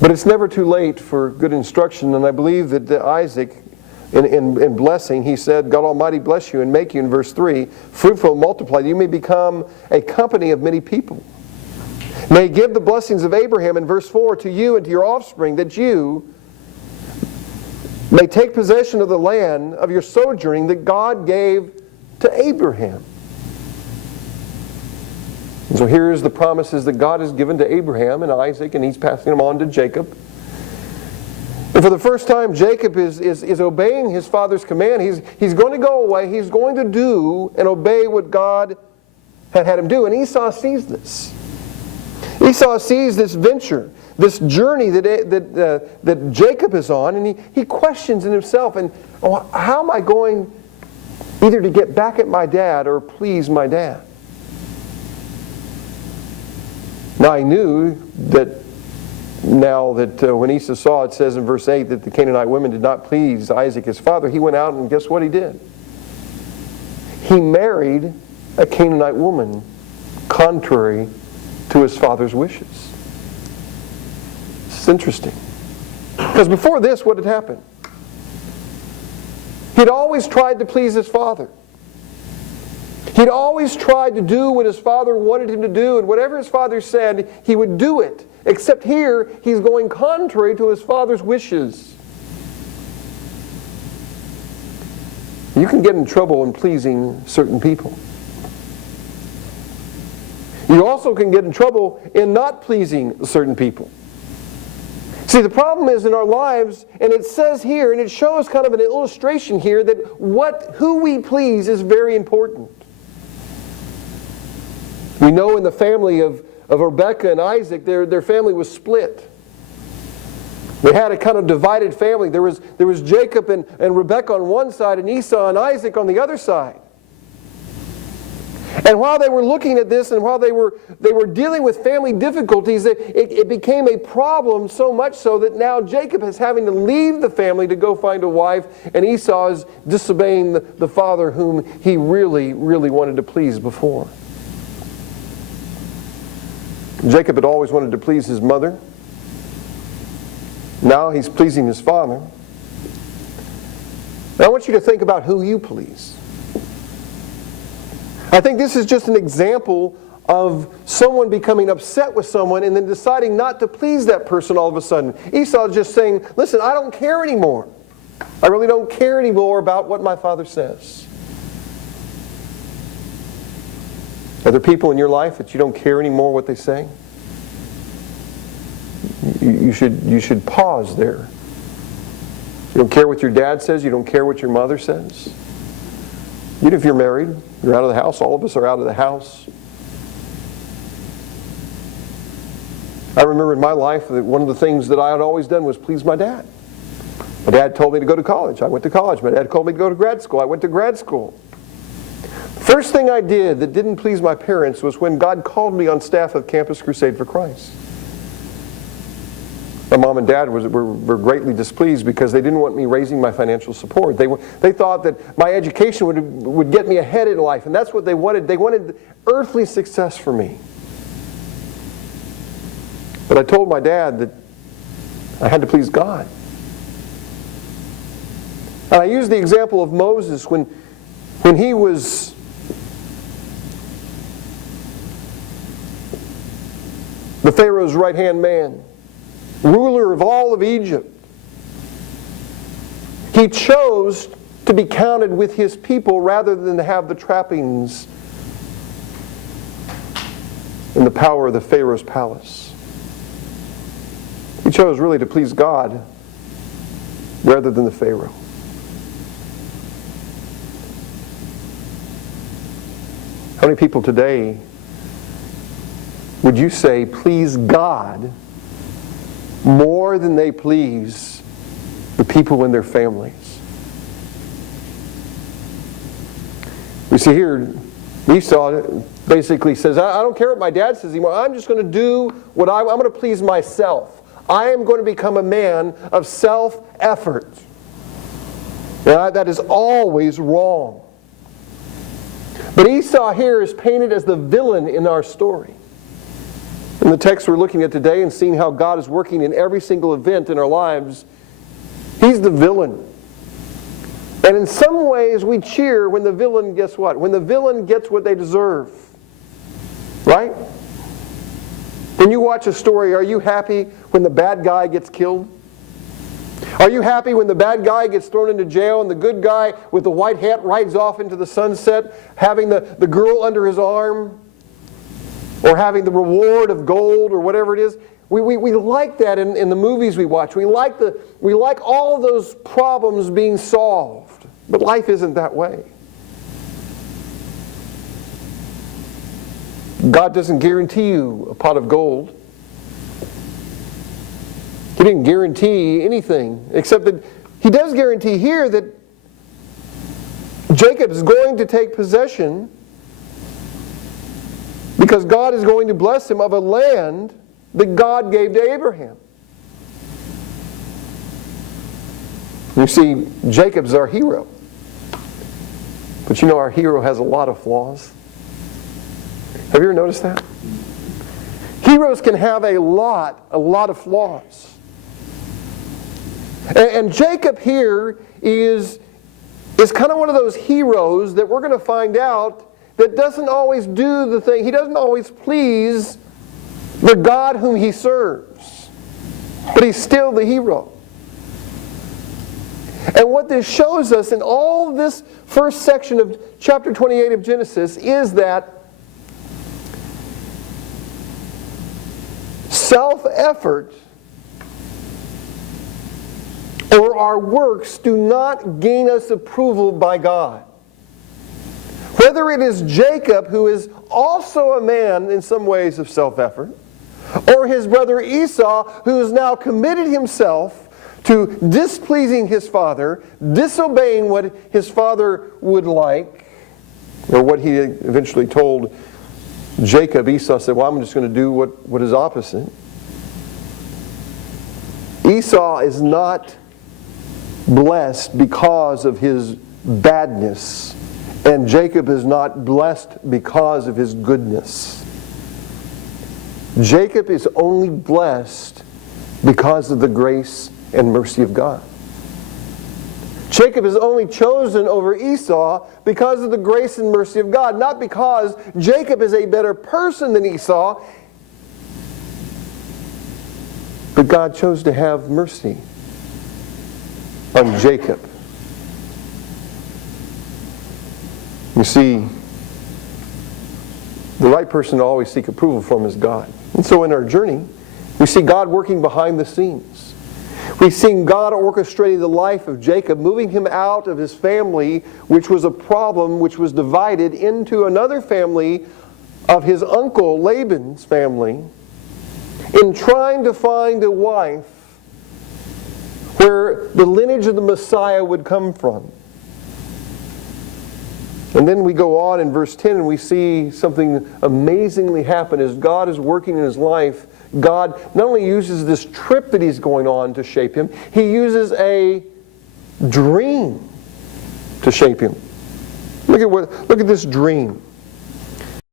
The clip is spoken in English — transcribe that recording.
But it's never too late for good instruction, and I believe that Isaac, in blessing, he said, God Almighty bless you and make you, in verse 3, fruitful and multiply, you may become a company of many people. May give the blessings of Abraham, in verse 4, to you and to your offspring, that you may take possession of the land of your sojourning that God gave to Abraham. And so here's the promises that God has given to Abraham and Isaac, and He's passing them on to Jacob. And for the first time, Jacob is obeying his father's command. He's going to go away. He's going to do and obey what God had him do. And Esau sees this. Esau sees this venture, this journey that Jacob is on, and he questions in himself, and how am I going either to get back at my dad or please my dad? Now he knew that when Esau saw, it says in verse 8, that the Cannonite women did not please Isaac his father, he went out and guess what he did? He married a Cannonite woman contrary to his father's wishes. It's interesting. Because before this, what had happened? He'd always tried to please his father. He'd always tried to do what his father wanted him to do, and whatever his father said, he would do it. Except here, he's going contrary to his father's wishes. You can get in trouble in pleasing certain people. You also can get in trouble in not pleasing certain people. See, the problem is in our lives, and it says here, and it shows kind of an illustration here, that who we please is very important. We know in the family of Rebekah and Isaac, their family was split. They had a kind of divided family. There was Jacob and Rebekah on one side, and Esau and Isaac on the other side. And while they were looking at this, and while they were dealing with family difficulties, it became a problem, so much so that now Jacob is having to leave the family to go find a wife, and Esau is disobeying the father whom he really, really wanted to please before. Jacob had always wanted to please his mother. Now he's pleasing his father. Now I want you to think about who you please. I think this is just an example of someone becoming upset with someone and then deciding not to please that person all of a sudden. Esau is just saying, listen, I don't care anymore. I really don't care anymore about what my father says. Are there people in your life that you don't care anymore what they say? You should pause there. You don't care what your dad says. You don't care what your mother says. Even if you're married, you're out of the house. All of us are out of the house. I remember in my life that one of the things that I had always done was please my dad. My dad told me to go to college. I went to college. My dad told me to go to grad school. I went to grad school. First thing I did that didn't please my parents was when God called me on staff of Campus Crusade for Christ. My mom and dad were greatly displeased because they didn't want me raising my financial support. They thought that my education would get me ahead in life, and that's what they wanted. They wanted earthly success for me. But I told my dad that I had to please God. And I used the example of Moses when he was the Pharaoh's right-hand man, ruler of all of Egypt. He chose to be counted with his people rather than to have the trappings and the power of the Pharaoh's palace. He chose really to please God rather than the Pharaoh. How many people today would you say please God more than they please the people in their families? We see here, Esau basically says, I don't care what my dad says anymore. I'm just going to do what I'm going to please myself. I am going to become a man of self-effort. Now, that is always wrong. But Esau here is painted as the villain in our story. In the text we're looking at today and seeing how God is working in every single event in our lives, He's the villain. And in some ways we cheer when the villain, guess what? When the villain gets what they deserve. Right? When you watch a story, are you happy when the bad guy gets killed? Are you happy when the bad guy gets thrown into jail and the good guy with the white hat rides off into the sunset, having the girl under his arm, or having the reward of gold, or whatever it is? We like that in the movies we watch. We like all those problems being solved. But life isn't that way. God doesn't guarantee you a pot of gold. He didn't guarantee anything, except that He does guarantee here that Jacob is going to take possession, because God is going to bless him, of a land that God gave to Abraham. You see, Jacob's our hero. But you know, our hero has a lot of flaws. Have you ever noticed that? Heroes can have a lot of flaws. And Jacob here is kind of one of those heroes that we're going to find out that doesn't always do the thing. He doesn't always please the God whom he serves. But he's still the hero. And what this shows us in all this first section of chapter 28 of Genesis is that self-effort or our works do not gain us approval by God. Whether it is Jacob, who is also a man in some ways of self-effort, or his brother Esau, who has now committed himself to displeasing his father, disobeying what his father would like, or what he eventually told Jacob. Esau said, well, I'm just going to do what is opposite. Esau is not blessed because of his badness, and Jacob is not blessed because of his goodness. Jacob is only blessed because of the grace and mercy of God. Jacob is only chosen over Esau because of the grace and mercy of God, not because Jacob is a better person than Esau, but God chose to have mercy on Jacob. You see, the right person to always seek approval from is God. And so in our journey, we see God working behind the scenes. We've seen God orchestrating the life of Jacob, moving him out of his family, which was a problem, which was divided, into another family of his uncle Laban's family, in trying to find a wife where the lineage of the Messiah would come from. And then we go on in verse 10 and we see something amazingly happen as God is working in his life. God not only uses this trip that he's going on to shape him, he uses a dream to shape him. Look at this dream.